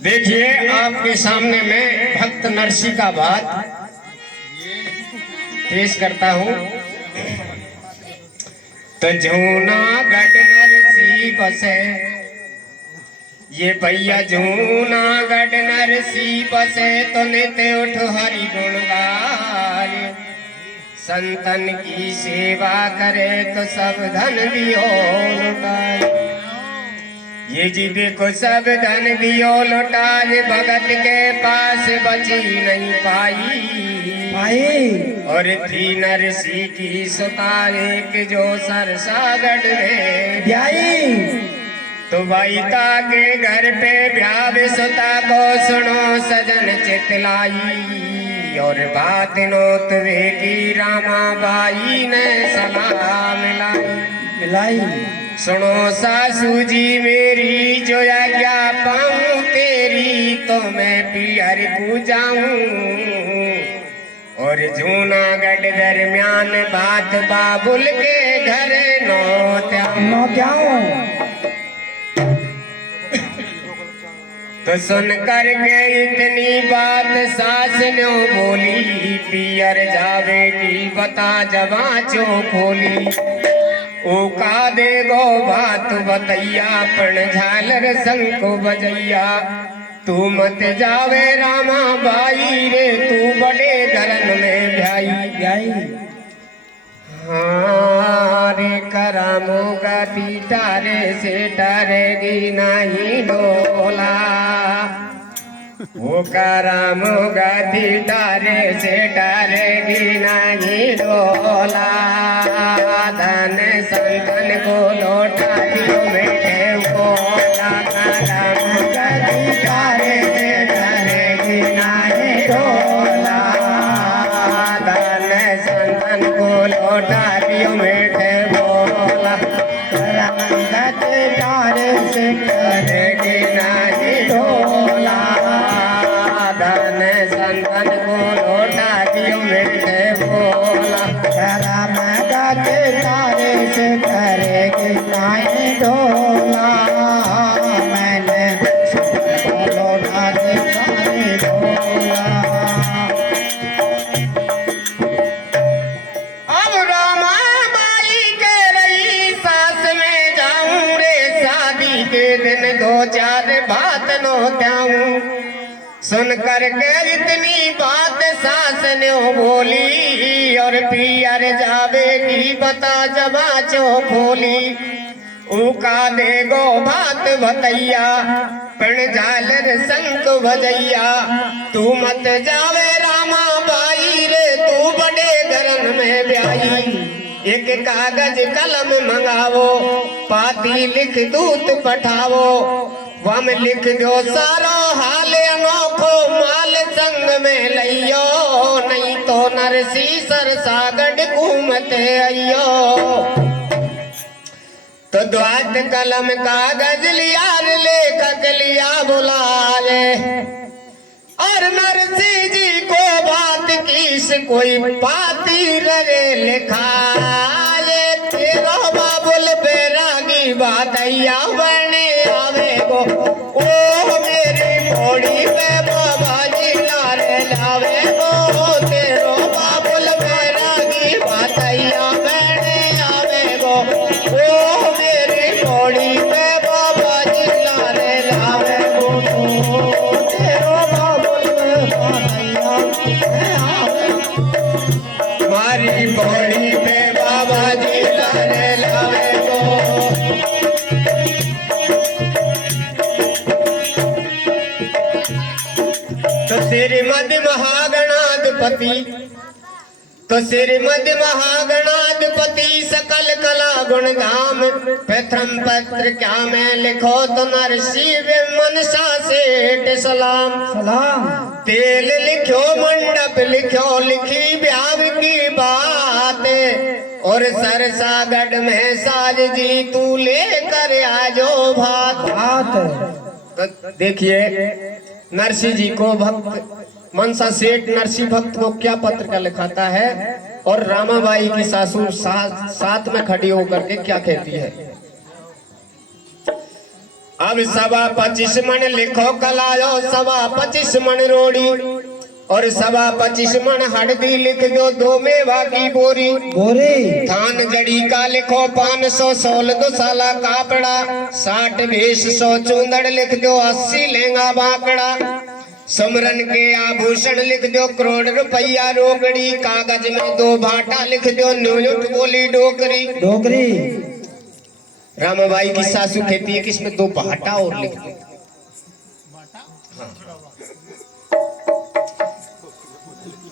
देखिए आपके सामने मैं भक्त नरसी का बात पेश करता हूँ। तो जूनागढ़ नरसी बसे, ये भैया जूनागढ़ नरसी बसे, तो नित्य उठ हरि गुण गाए। संतन की सेवा करे तो सब धन दियो लुटाए। ये जी देखो सब धन दियो लुटाए, भगत के पास बची नहीं पाई। और थी नरसी की सुता एक जो सरसागढ़ में ब्याई। तो बाईता के घर पे ब्याह सुता को सुनो सजन चितलाई। और बात नोत वे की रामा बाई ने सलाह मिलाई। सुनो सासू जी मेरी जो आज्ञा पाऊं तेरी, तो मैं पियर को जाऊं। और जूनागढ़ दरमियान बात बाबुल के घर नो त्याऊं। तो सुन कर के इतनी बात सास ने बोली, पियर जावेगी बता जवा चो खोली। ओ का देगो बात बतैया, पण झालर शंख बजैया। तू मत जावे रामा बाई रे, तू बड़े घरन में ब्याई। हाँ रे करामो गति तारे से डरेगी नहीं डोला। वो करामो गति तारे से डरेगी नहीं डोला। धन संतन को लौटा दियो मेरे बोला। करामो गति तारे से डरेगी नहीं डोला। धन संतन को लौटा दियो मेरे बोला। करामो गति तारे से डरेगी नहीं डोला। धन संतन को लौटा दियो मेरे बोला। करामो गति तारे से डरेगी नहीं डोला। मैंने लौटा दिया रे डोला। अब रामा माई के रही सास में जाऊं रे, शादी के दिन 2-4 बात नो त्याऊं। सुन करके इतनी बात सास ने बोली, और पियर जावेगी बता जबा चो खोली। उका देगो बात बतैया, पण झालर शंख बजैया। तू मत जावे रामा बाई रे, तू बड़े घरन में ब्याई। एक कागज कलम मंगावो, पाती लिख दूत पठावो। वम लिख दो सारो हाल अनोखो, माल संग में लियो। नहीं तो नरसी सरसागढ़ घूमते आइयो। तो द्वात कलम कागज लिया, लेखक लिया बुलाए। और नरसी जी को बात किस कोई पाती रे लिखाए। तेरो बाबुल बैरागी बातैया बने आवे गो। ओ मेरी मोड़ी पे बाबा जी लारे लावे गो। तेरो बाबुल बैरागी बातैया बने आवे गो। ओ मेरी मोड़ी पे बाबा जी लारे लावे गो। तेरो बाबुल बैरागी आवे गो। मारी मोड़ी पे बाबा जी लारे लावे गो। तो श्रीमद महागणाधिपति, तो श्रीमद महागणाधिपति सकल कला गुण धाम। प्रथम पत्र क्या मैं लिखो तो नरसी मनसा सेठ सलाम। तेल लिखो मंडप लिखो, लिखी ब्याह की बात। और सरसागढ़ में साज जी तू लेकर आजो भात। तो देखिए नरसी जी को भक्त मनसा सेठ नरसी भक्त को क्या पत्र का लिखाता है, और रामाबाई की सासू साथ में खड़ी होकर के क्या कहती है। अब 25 मन लिखो कलायो 25 मन रोड़ी और 25 मन हल्दी लिख दो 2 मेवा की बोरी थान जड़ी का लिखो 500 सोल 2 साला कापड़ा 60 भेष 100 चूंदड़ लिख दो 80 लहंगा बाकड़ा सुमरन के आभूषण लिख दो 1 करोड़ रुपया रोकड़ी कागज में 2 भाटा लिख दो न्यूट बोली डोकरी रामाबाई की सासू कहती है कि इसमें 2 भाटा और लिख दो।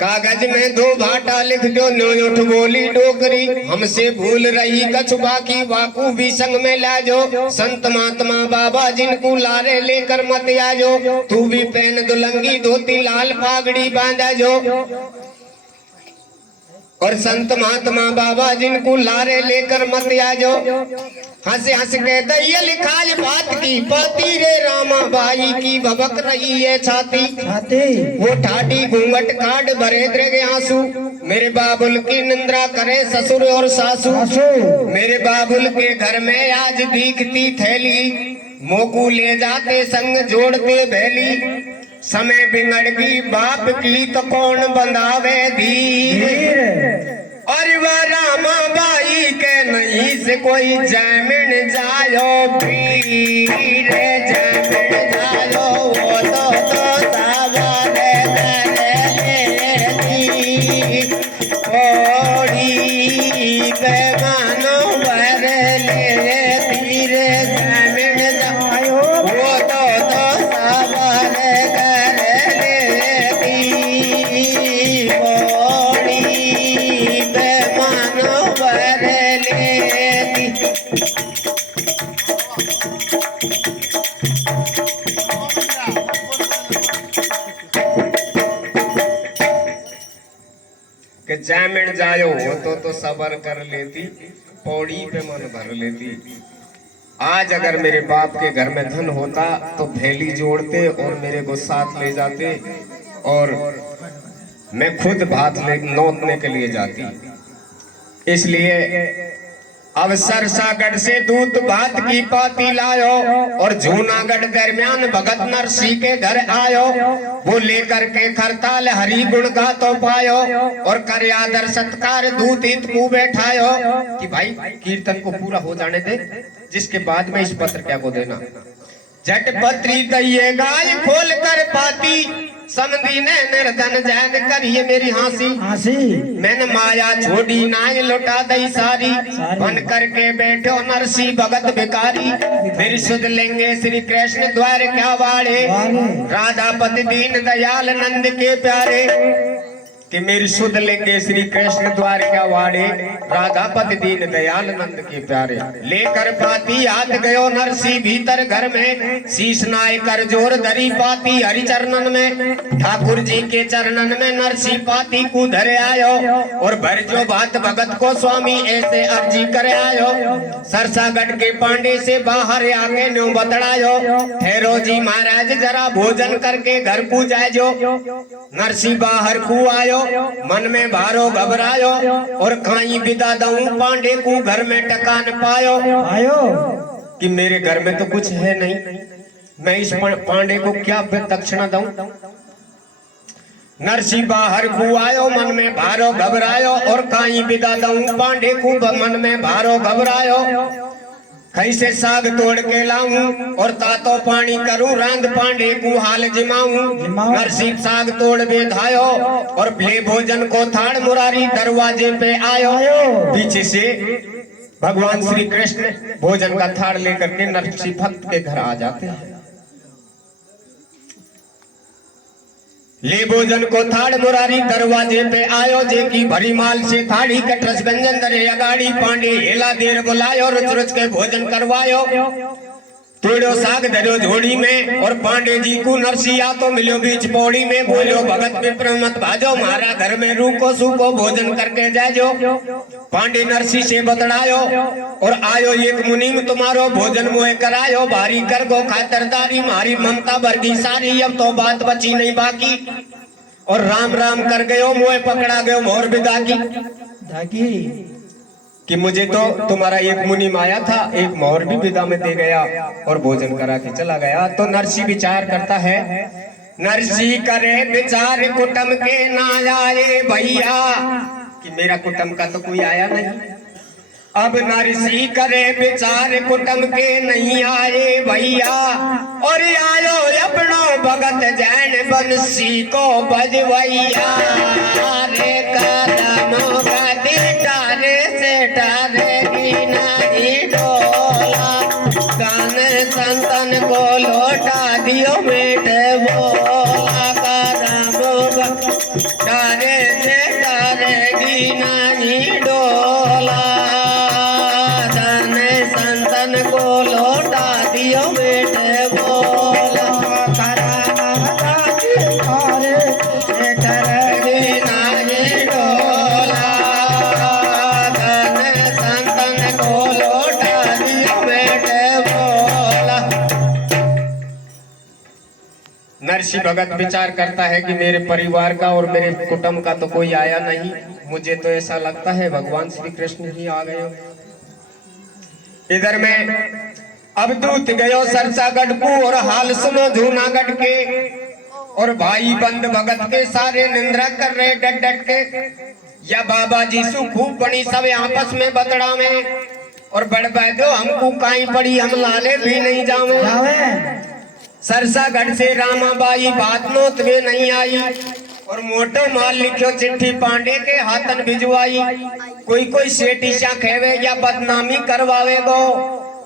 कागज में 2 भाटा लिख दो न्यूट बोली डोकरी हमसे भूल रही कछुआ की वाकू भी संग में ला जो संत महात्मा बाबा जिनको लारे लेकर मत आजो तू भी पहन दुलंगी धोती लाल पागड़ी बांधा जो और संत महात्मा बाबा जिनको लारे लेकर मत आजो हंस हंस के दैया लिखाई बात की पाती रे रामा बाई की भबक रही है छाती वो ठाटी घूंघट काट भरे द्रगे आंसू मेरे बाबुल की निंद्रा करे ससुर और सासू मेरे बाबुल के घर में आज दिखती थैली मोकू ले जाते संग जोड़ते भैली समय बिगड़ गई बाप की तो कौन बंधावे धीर और वह रामा बाई के नहीं से कोई जमीन जायो पीर जमीन जायो वो तो सावरे ओड़ी पे मानो वर ले तीर जमीन जायो वो तो सावरे कि जामिन जायो हो तो सबर कर लेती पौड़ी पे मन भर लेती। आज अगर मेरे बाप के घर में धन होता तो भेली जोड़ते और मेरे को साथ ले जाते और मैं खुद भात ले नोतने के लिए जाती। इसलिए अब सरसागढ़ से दूध भात की पाती लायो और जूनागढ़ दरमियान भगत नरसी के घर आयो वो लेकर के खरताल हरि गुण गा तो पायो और कर आदर सत्कार दूत हित को बैठायो कि भाई कीर्तन को पूरा हो जाने दे जिसके बाद में इस पत्र क्या को देना। झट पत्री दइए गाय खोल कर पाती समधी ने निर्धन जैन करिए मेरी हंसी मैंने माया छोड़ी नाय लुटा दई सारी बन करके बैठो नरसी भगत भिकारी फिर सुध लेंगे श्री कृष्ण द्वार क्या वाड़े राधापति दीन दयाल नंद के प्यारे कि मेरी सुध लेंगे श्री कृष्ण द्वार क्या वाड़े राधापति दीन दयाल नंद के प्यारे। लेकर पाती हाथ गयो नरसी भीतर घर में शीश नाय कर जोर धरी पाती हरि चरणन में ठाकुर जी के चरणन में नरसी पाती को धरे आयो और भर जो बात भगत को स्वामी ऐसे अर्जी करे आयो। सरसागढ़ के पांडे से बाहर आके न्यू बतड़ायो ठहरो जी महाराज जरा भोजन करके घर को जाए जो नरसी बाहर को आयो मन में भारो घबरायो और खाई विदा दऊं पांडे को घर में टका न पायो कि मेरे घर में तो कुछ है नहीं मैं इस पांडे को क्या दक्षिणा दूं। नरसी बाहर को आयो मन में भारो घबरायो और खाई विदा दऊं पांडे को मन में भारो घबरायो कैसे साग तोड़ के लाऊं और तातो पानी करूं रांद पांडे को हाल जिमाऊं। नरसी साग तोड़ बेधायो और ले भोजन को थाड़ मुरारी दरवाजे पे आयो पीछे से भगवान श्री कृष्ण भोजन का थाड़ लेकर के नरसी भक्त के घर आ जाते हैं। ले भोजन को थाड़ मुरारी दरवाजे पे आयो जे की भरी माल से थाड़ी कटरस व्यंजन दरे अगाड़ी पांडे हेला देर बुलायो रुच रुच के भोजन करवायो तोड़ो साग धरो झोड़ी में और पांडे जी को नरसिया तो मिलो बीच पौड़ी में बोलो भगत विप्र मत भाजो मारा घर में रूको सूको भोजन करके जाजो। पांडे नरसी से बतड़ायो और आयो एक मुनीम तुम्हारो भोजन मोए करायो भारी कर गो खातरदारी मारी ममता वर्गी सारी अब तो बात बची नहीं बाकी और राम राम कर गयो मोए पकड़ा गयो मोर विदा की कि मुझे तो तुम्हारा एक मुनीम आया था, एक मोहर भी विदा में दे गया और भोजन करा के चला गया। तो नरसी विचार करता है, नरसी करे विचार कुटुंब के ना आए भैया, कि मेरा कुटुंब का तो कोई आया नहीं। अब नरसी करे विचार कुटुंब के नहीं आए भैया, और आयो अपनो भगत जैन बंसी को बजवैया। रे करमो गति टारे से टारेगी नहीं डोला, गान संतन को लौटा दियो बेटे बोला। करमो टारे से टारेगी नहीं डोला, को लौटा दियो बेटे बोला। संतन को लौटा दियो बेटे बोला। नरसी भगत विचार करता है कि मेरे परिवार का और मेरे कुटुंब का तो कोई आया नहीं, मुझे तो ऐसा लगता है भगवान श्री कृष्ण ही आ गए। इधर में अब दूत गयो सरसागढ़ को, और हाल सुनो जूनागढ़ के, और भाई बंद भगत के सारे निंद्रा कर रहे डट डट के। या बाबा जीसु खूब बड़ी सब आपस में बतड़ा में, और बड़ बैदो हमको काई पड़ी, हम लाले भी नहीं जावे। सरसागढ़ से रामाबाई बात नोत में नहीं आई, और मोटो माल लिखो चिट्ठी पांडे के हाथन भिजवाई। कोई कोई सेठीशा खेवे या बदनामी करवावे गो,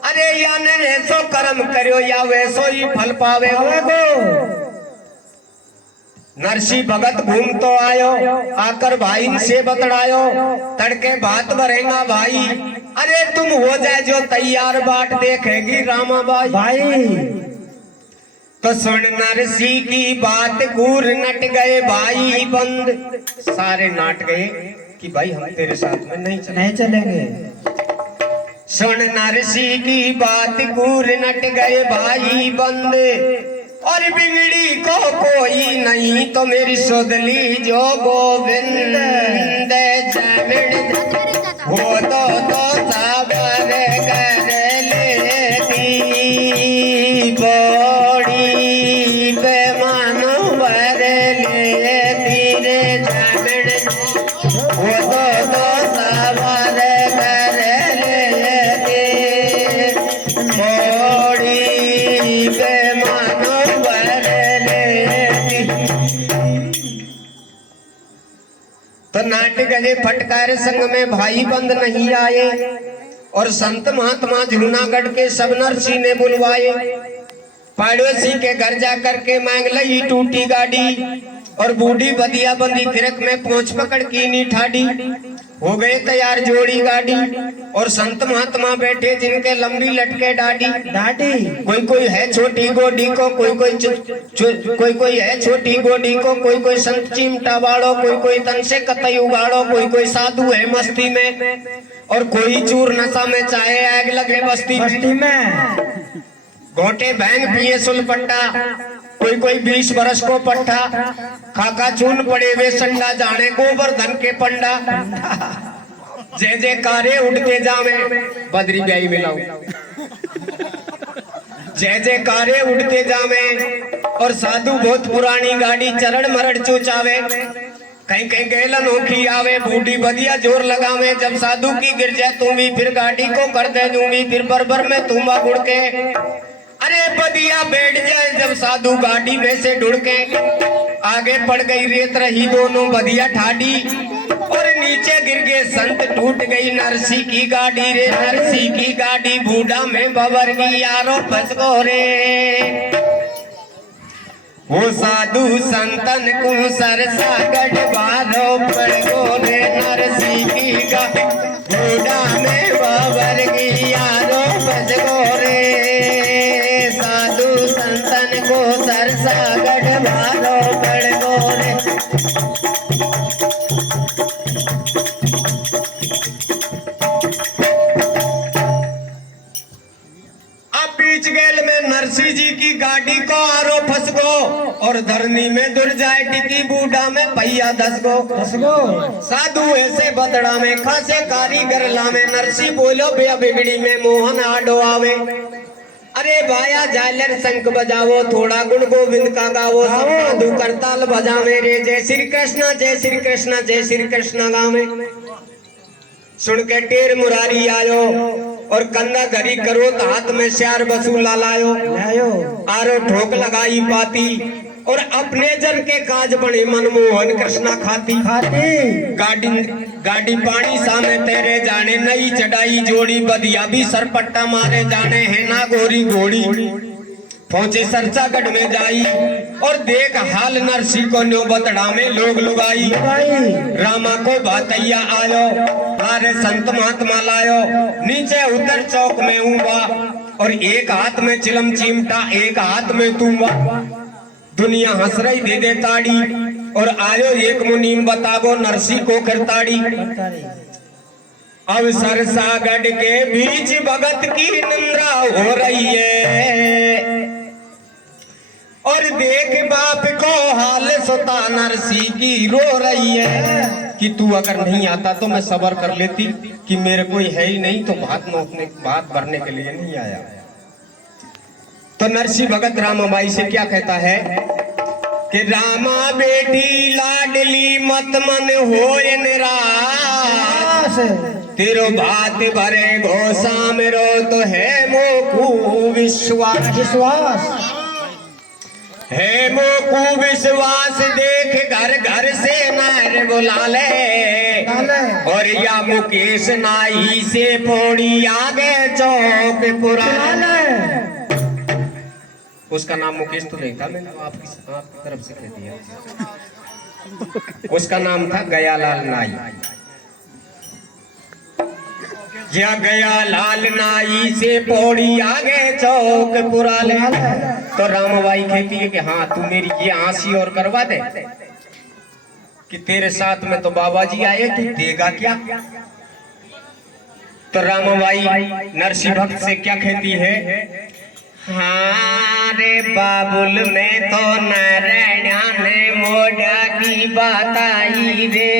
अरे या ने ऐसो कर्म करो या वैसो ही फल पावे गो। नरसी भगत घूम तो आयो, आकर भाई से बतड़ायो, तड़के बात भरेगा भाई, अरे तुम हो जाए जो तैयार, बाट देखेगी रामाबाई। भाई तो सुन नरसी की बात, घूर नट गए भाई बंद, सारे नाट गए कि भाई हम तेरे साथ में नहीं चलेंगे। सुन नरसी की बात, घूर नट गए भाई बंद, और बिगड़ी को कोई नहीं तो मेरी सोदली जो गोविंद। जमिन हो तो साबर कर लेती, बड़ी बेमानो बर लेती रे। जमिन हो तो साबर कर लेती, बड़ी बेमानो बर लेती। तो नाट्य गए फटकार संग में भाई बंद नहीं आए, और संत महात्मा जूनागढ़ के सब नरसी ने बुलवाए। पड़ोसी के घर जा करके मांग ली टूटी गाड़ी, और बूढ़ी बदिया बंदी तिरक में पहुंच पकड़ की नी ठाडी। हो गए तैयार जोड़ी गाड़ी, और संत महात्मा बैठे जिनके लंबी लटके डाडी। कोई कोई है छोटी गोडी को, कोई कोई है छोटी गोडी को, कोई संत चिमटा वाड़ो, कोई तन से कतई उगाड़ो, कोई साधु है मस्ती में, और कोई चूर नशा में चाहे आग लगे बस्ती में। घोटे भैंग पिए सुलपट्टा, कोई 20 बरस को पट्टा, खाका चून पड़े वे संडा, जाने गोवर्धन के पंडा। जय जय कारे उड़ते जावे, बद्री ब्याई मिलाऊ। जय जय कारे उड़ते जावे, और साधु बहुत पुरानी गाड़ी चरण मरण चूचावे। कहीं कहीं गैलन होखी आवे, बूढ़ी बदिया जोर लगावे। जब साधु की गिर जाए तू भी, फिर गाड़ी को कर दे दूंगी, फिर बरबर में तुम्बा गुड़ के। अरे बदिया बैठ जाए जब साधु गाड़ी में से ढुड़ के, आगे पड़ गई रेत रही दोनों बदिया ठाडी, और नीचे गिर गए संत टूट गई नरसी की गाड़ी रे। नरसी की गाड़ी बूढ़ा में बबर की यारो फंस गो रे। वो साधु संतन को सरसागढ़ बारो पड़ गो रे। नरसी की गाड़ी बूढ़ा में बबर की यारो फंस गो रे। साधु संतन को सरसागढ़ बारो पड़ गो रे। नरसिंह जी की गाड़ी को आरो फंस गो और धरनी में दुर जाए टिकी बूढ़ा में पहिया धस गो। साधु ऐसे बदड़ा में खासे कारीगर लावे नरसिंह बोलो बिया बिगड़ी में मोहन आडो आवे। अरे भाया जालर शंख बजावो थोड़ा गुण गोविंद का गावो सब साधु करताल बजावे रे जय श्री कृष्ण जय श्री कृष्ण जय श्री कृष्ण गावे। सुन के टेर मुरारी आयो और कंधा धरी करो तो हाथ में श्यार बसूला लायो। आरो ठोक लगाई पाती और अपने जन के काज बने मनमोहन कृष्णा खाती। गाड़ी पानी सामे तेरे जाने नई चढ़ाई जोड़ी बदिया भी सरपट्टा मारे जाने है ना गोरी घोड़ी। पहुंचे सरसागढ़ में जाई और देख हाल नरसिंह को न्यो बतड़ा में लोग लुगाई। रामा को भातैया आयो हारे संत महात्मा लायो नीचे उतर चौक में ऊंबा और एक हाथ में चिलम चिमटा एक हाथ में तुम्बा। दुनिया हंस रही दे दे ताड़ी और आयो एक मुनीम बतागो नरसिंह को करताड़ी। अब सरसागढ़ के बीच भगत की निंद्रा हो रही है और देख बाप को हाल सुता नरसिंह की रो रही है कि तू अगर नहीं आता तो मैं सबर कर लेती कि मेरे कोई है ही नहीं तो बात भरने के लिए नहीं आया। तो नरसिंह भगत रामाबाई से क्या कहता है कि रामा बेटी लाडली मत मन होए निराश तेरो बात भरे घोषा मेरो तो है मोकू विश्वास है मोकू विश्वास देख घर घर से नार बुला ले और या मुकेश नाई से पौड़ी आगे चौक पुराना। उसका नाम मुकेश तो नहीं था मैंने आपकी तरफ से कह दिया। उसका नाम था गयालाल नाई। या गया लाल नाई से पौड़ी आगे चौक पुराले। तो रामाबाई कहती है कि हाँ तू मेरी ये आंसी और करवा दे कि तेरे साथ में तो बाबा जी आए तू देगा क्या। तो रामाबाई नरसिंह भक्त से क्या कहती है हाँ रे बाबुल में तो नारायण ने मोड़ा की बात आई रे।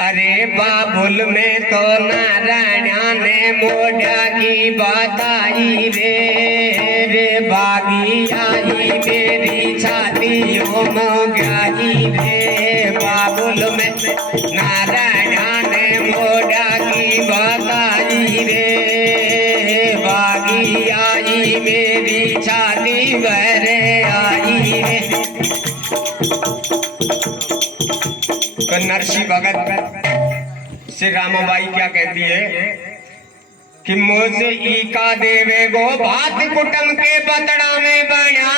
अरे बाबुल में तो नारायण ने मोड़ा की बात आई रे बागी आई मेरी छाती मोगाई रे। बाबुल में नारायण ने मोड़ा की बात आई रे बागी आई मेरी छाती बहरे आई रे। तो नरसिंह भगत से रामाबाई क्या कहती है कि मुझे ईका देवे गो भात कुटम के बतड़ा में बना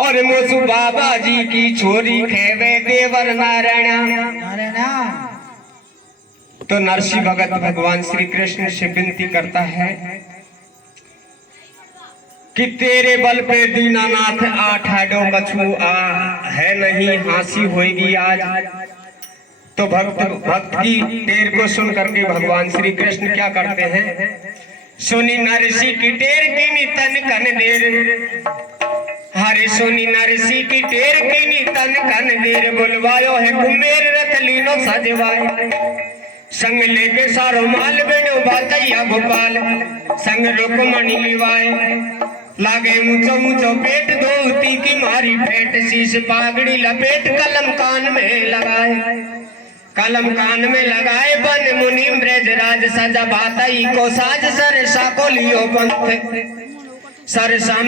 और मुझ बाबा जी की छोरी खेवे देवर नारायण। तो नरसिंह भगत भगवान श्री कृष्ण से विनती करता है कि तेरे बल पे दीनानाथ आठ हाडो कछु है नहीं हांसी होगी आज। तो भक्त की टेर को सुन करके भगवान श्री कृष्ण क्या करते हैं सुनी नरसिंह की टेर की नितन कन देर। हरे सुनी नरसिंह की टेर की नितन कन देर बुलवायो है कुंबेर रथ लीनो सजवाए। संग लेके सारो माल बेनो बातैया गोपाल संग रुकमणि लिवाए। लागे ऊंचो ऊंचो पेट धोती की मारी पेट शीश पागड़ी लपेट कलम कान में लगाए। कलम कान में लगाए बन मुनि ब्रजराज सजा बाताई को साज सरसा को लियो पंथ सरसा